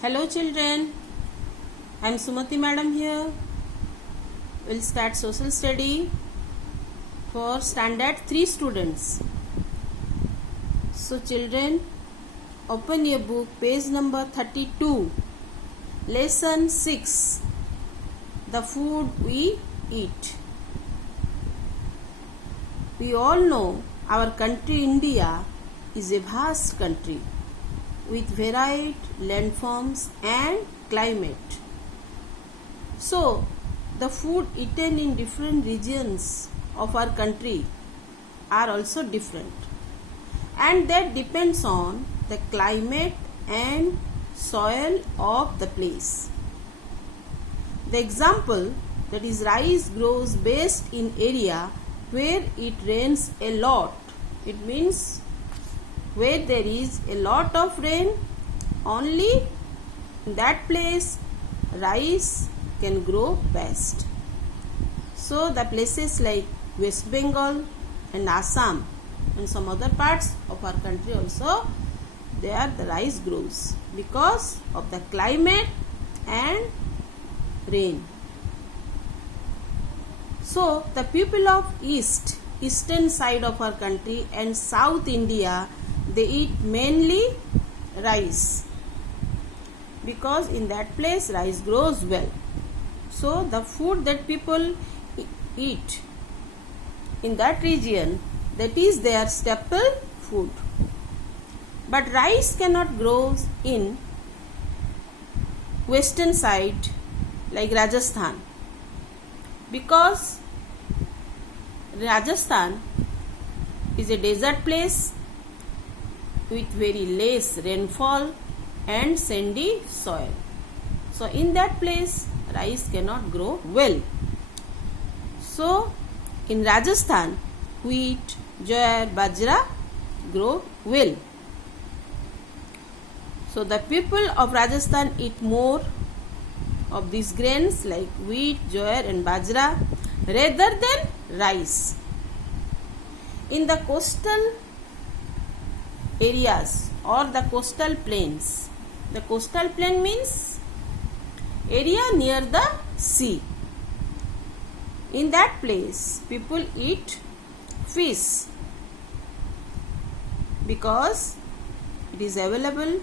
Hello children, I am Sumati madam here. We'll start social study for standard 3 students. So children, open your book, page number 32, lesson 6, the food we eat. We all know our country India is a vast country with varied landforms and climate. So, the food eaten in different regions of our country are also different, and that depends on the climate and soil of the place. The example, that is, rice grows best in area where it rains a lot. It means where there is a lot of rain, only in that place rice can grow best. So the places like West Bengal and Assam and some other parts of our country also, there the rice grows because of the climate and rain. So the people of eastern side of our country and South India, they eat mainly rice because in that place rice grows well. So the food that people eat in that region, that is their staple food. But rice cannot grow in western side like Rajasthan, because Rajasthan is a desert place with very less rainfall and sandy soil. So in that place rice cannot grow well. So in Rajasthan wheat, jowar, bajra grow well. So the people of Rajasthan eat more of these grains like wheat, jowar and bajra rather than rice. In the coastal areas or the coastal plains, the coastal plain means area near the sea. In that place people eat fish because it is available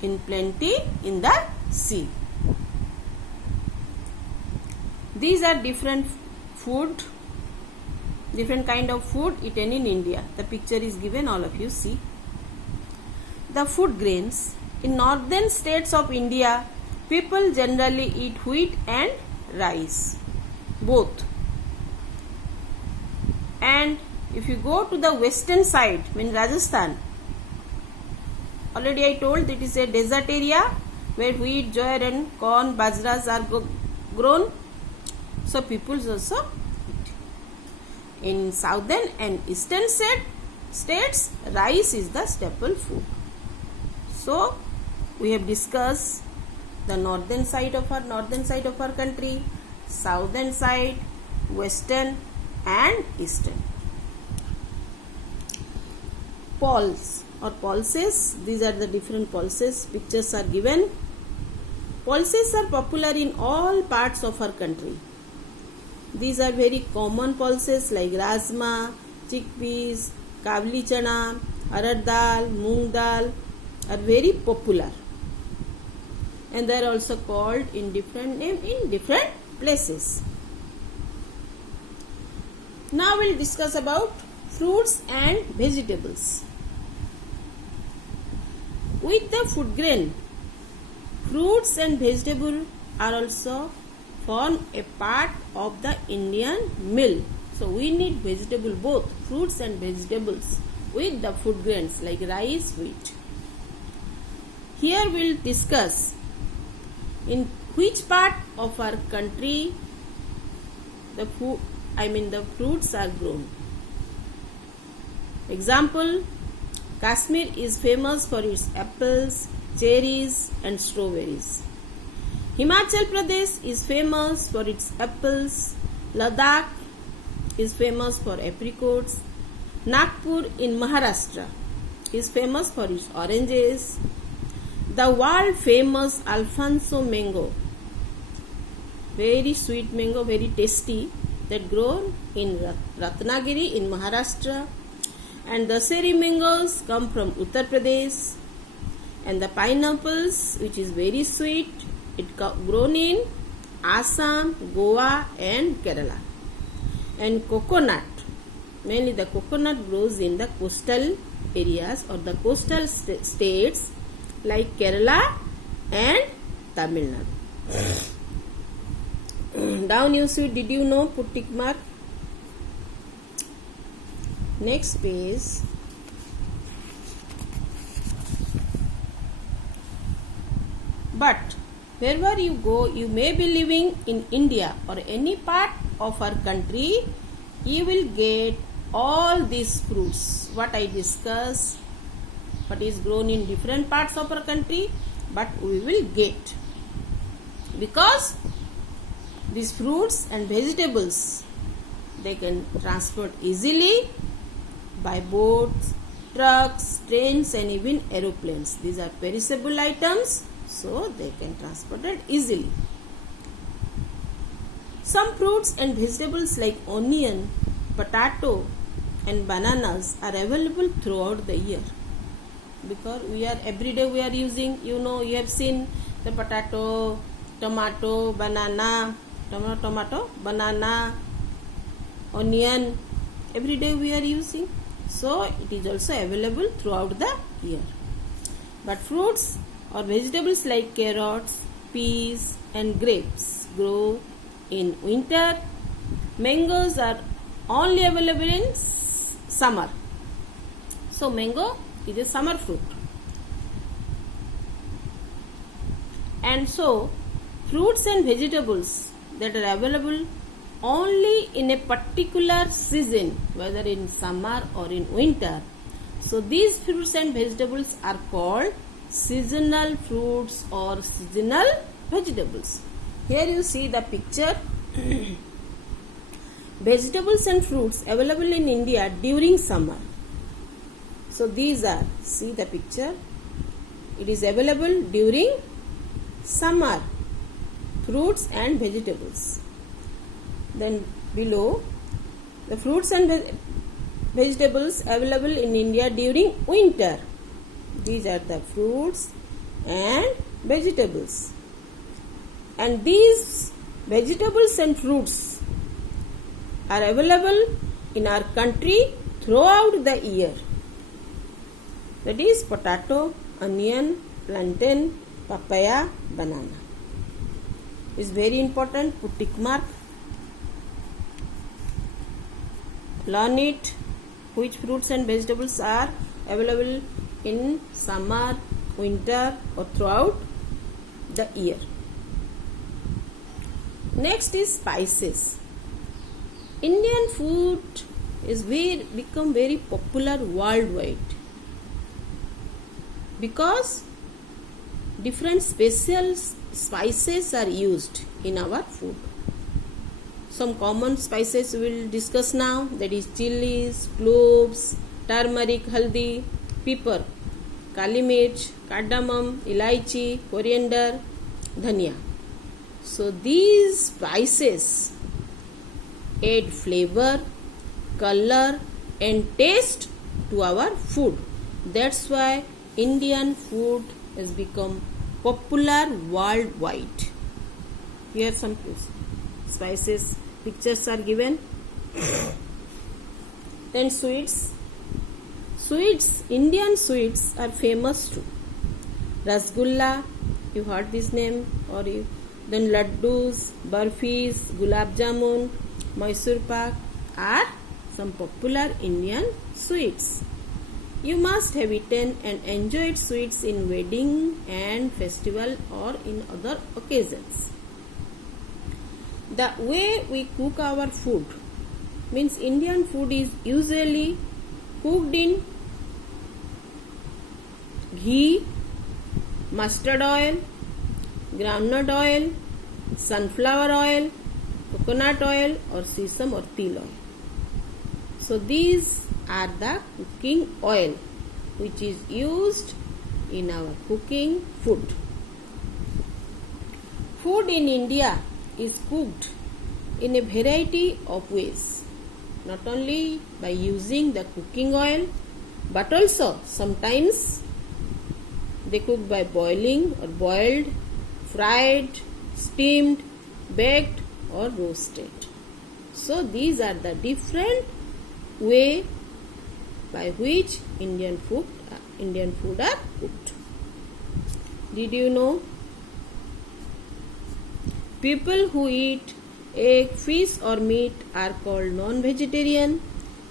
in plenty in the sea. These are different kind of food eaten in India. The picture is given, all of you see. The food grains. In northern states of India, people generally eat wheat and rice, both. And if you go to the western side, in Rajasthan, already I told it is a desert area where wheat, jowar and corn, bajras are grown. So people also eat. In southern and eastern states, rice is the staple food. So we have discussed the northern side of our country, southern side, western and eastern. Pulse or pulses, these are the different pulses. Pictures are given. Pulses are popular in all parts of our country. These are very common pulses like rajma, chickpeas, kavli chana, arad dal, moong dal are very popular, and they are also called in different name in different places. Now we will discuss about fruits and vegetables. With the food grain, fruits and vegetables are also form a part of the Indian meal. So we need vegetable, both fruits and vegetables, with the food grains like rice, wheat. Here we will discuss in which part of our country the fruits are grown. Example, Kashmir is famous for its apples, cherries and strawberries. Himachal Pradesh is famous for its apples. Ladakh is famous for apricots. Nagpur in Maharashtra is famous for its oranges. The world famous Alfonso mango, very sweet mango, very tasty, that grown in Ratnagiri in Maharashtra. And the Daseri mangoes come from Uttar Pradesh. And the pineapples, which is very sweet, it grown in Assam, Goa and Kerala. And coconut, mainly the coconut grows in the coastal areas or the coastal states like Kerala and Tamil Nadu. Down you see, did you know? Put tick mark. Next page. But wherever you go, you may be living in India or any part of our country, you will get all these fruits. What I discussed, what is grown in different parts of our country, but we will get. Because these fruits and vegetables, they can transport easily by boats, trucks, trains and even aeroplanes. These are perishable items, so they can transport it easily. Some fruits and vegetables like onion, potato and bananas are available throughout the year. Because every day we are using, you have seen the potato, tomato, banana, onion, every day we are using. So it is also available throughout the year. But fruits or vegetables like carrots, peas and grapes grow in winter. Mangoes are only available in summer. So mango is a summer fruit. And so fruits and vegetables that are available only in a particular season, whether in summer or in winter. So these fruits and vegetables are called seasonal fruits or seasonal vegetables. Here you see the picture. Vegetables and fruits available in India during summer. So these are, see the picture. It is available during summer. Fruits and vegetables. Then below, the fruits and vegetables available in India during winter. These are the fruits and vegetables. And these vegetables and fruits are available in our country throughout the year. That is potato, onion, plantain, papaya, banana. Is very important. Put tick mark. Learn it. Which fruits and vegetables are available in summer, winter or throughout the year. Next is spices. Indian food is become very popular worldwide because different special spices are used in our food. Some common spices we will discuss now, that is chilies, cloves, turmeric, haldi, pepper, kali mirch, cardamom, elaichi, coriander, dhania. So these spices add flavor, color and taste to our food. That's why Indian food has become popular worldwide. Here some spices pictures are given. Then sweets. Indian sweets are famous too. Rasgulla, you heard this name, then laddus, barfis, gulab jamun, Mysore pak are some popular Indian sweets. You must have eaten and enjoyed sweets in wedding and festival or in other occasions. The way we cook our food means Indian food is usually cooked in ghee, mustard oil, groundnut oil, sunflower oil, coconut oil or sesame or til oil. So these are the cooking oil which is used in our cooking food. Food in India is cooked in a variety of ways, not only by using the cooking oil, but also sometimes they cook by boiling or boiled, fried, steamed, baked or roasted. So these are the different way by which Indian food are cooked. Did you know? People who eat egg, fish or meat are called non-vegetarian.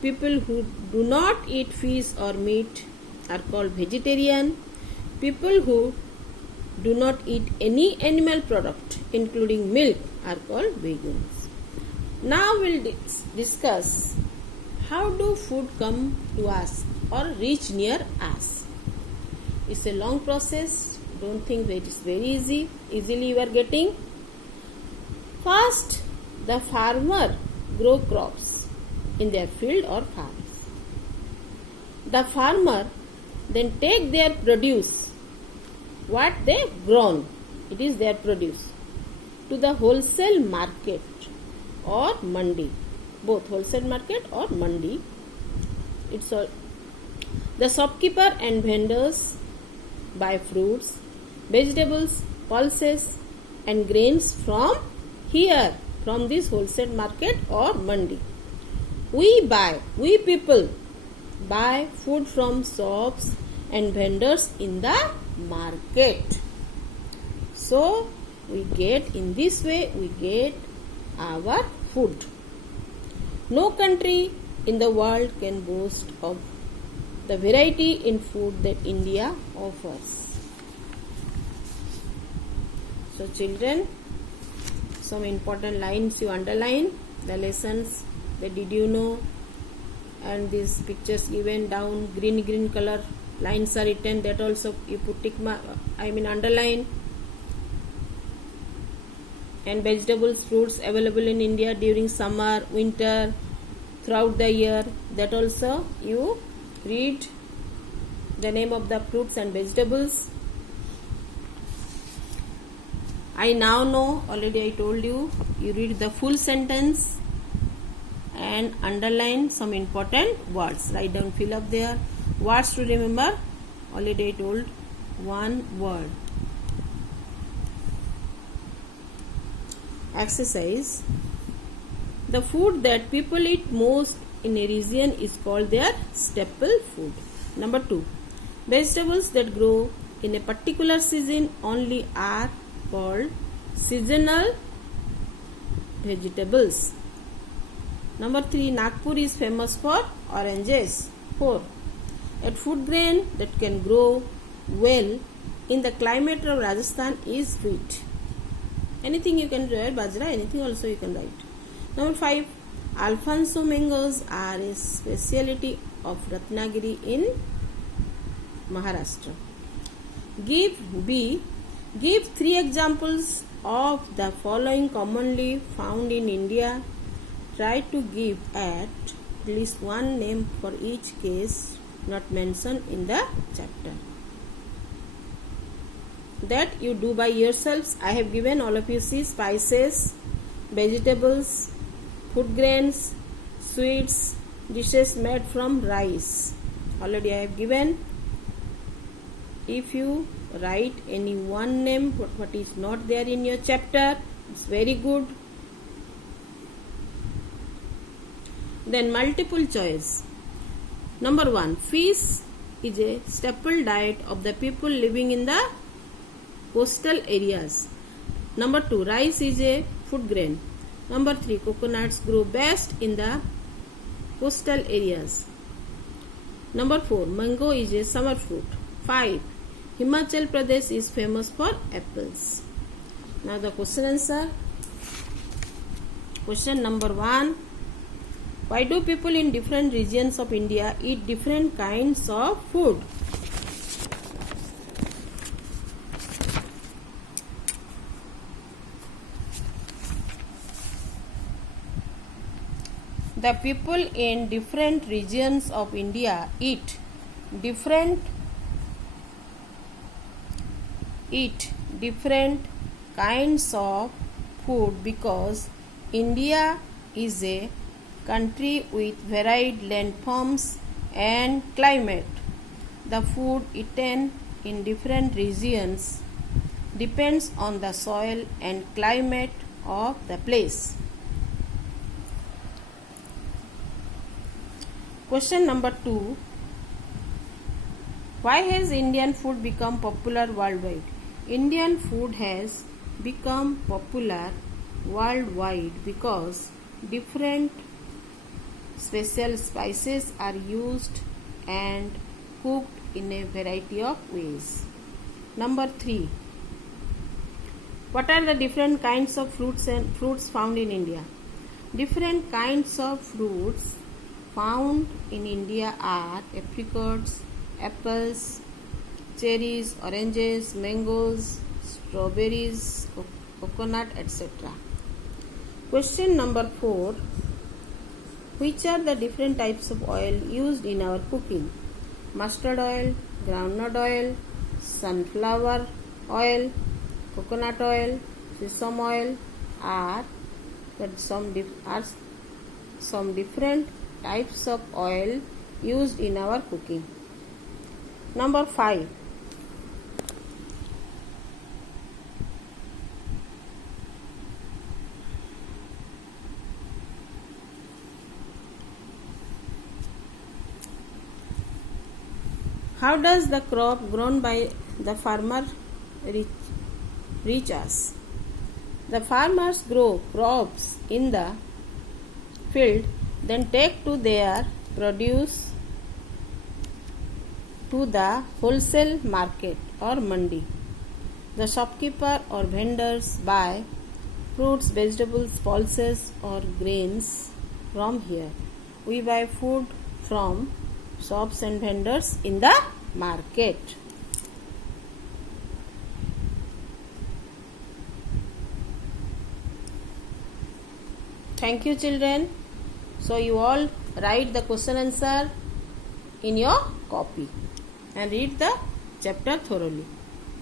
People who do not eat fish or meat are called vegetarian. People who do not eat any animal product including milk are called vegans. Now we'll discuss how do food come to us or reach near us. It's a long process. Don't think that it's very easy. Easily you are getting. First, the farmer grow crops in their field or farms. The farmer then take their produce, what they grown, it is their produce, to the wholesale market or mandi, both wholesale market or mandi. It's all. The shopkeeper and vendors buy fruits, vegetables, pulses and grains from here, from this wholesale market or mandi. We people buy food from shops and vendors in the market. So in this way we get our food. No country in the world can boast of the variety in food that India offers. So children, some important lines you underline, the lessons that did you know, and these pictures given down, green color lines are written, that also you put tick mark, underline. And vegetables, fruits available in India during summer, winter, throughout the year, that also you read the name of the fruits and vegetables. I now know, already I told you, you read the full sentence and underline some important words. Write down, fill up there. Words to remember, already I told, one word. Exercise. The food that people eat most in a region is called their staple food. Number 2. Vegetables that grow in a particular season only are called seasonal vegetables. Number 3. Nagpur is famous for oranges. 4. A food grain that can grow well in the climate of Rajasthan is wheat. Anything you can write, bajra, anything also you can write. Number 5. Alfonso mangoes are a specialty of Ratnagiri in Maharashtra. Give 3 examples of the following commonly found in India. Try to give at least one name for each case not mentioned in the chapter. That you do by yourselves. I have given all of you see spices, vegetables, food grains, sweets, dishes made from rice. Already I have given. If you write any one name what is not there in your chapter, it's very good. Then multiple choice. Number 1. Fish is a staple diet of the people living in the coastal areas. Number 2. Rice is a food grain. Number 3. Coconuts grow best in the coastal areas. Number 4. Mango is a summer fruit. 5. Himachal Pradesh is famous for apples. Now the question answer. Question number 1. Why do people in different regions of India eat different kinds of food? The people in different regions of India eat different eat different kinds of food because India is a country with varied landforms and climate. The food eaten in different regions depends on the soil and climate of the place. Question number 2. Why has Indian food become popular worldwide? Indian food has become popular worldwide because different special spices are used and cooked in a variety of ways. Number 3. What are the different kinds of fruits found in India? Different kinds of fruits found in India are apricots, apples, cherries, oranges, mangoes, strawberries, coconut, etc. Question number 4. Which are the different types of oil used in our cooking? Mustard oil, groundnut oil, sunflower oil, coconut oil, sesame oil are some different types of oil used in our cooking. Number 5. How does the crop grown by the farmer reach us? The farmers grow crops in the field, then take to their produce to the wholesale market or mandi. The shopkeeper or vendors buy fruits, vegetables, pulses or grains from here. We buy food from shops and vendors in the market. Thank you, children. So you all write the question answer in your copy and read the chapter thoroughly.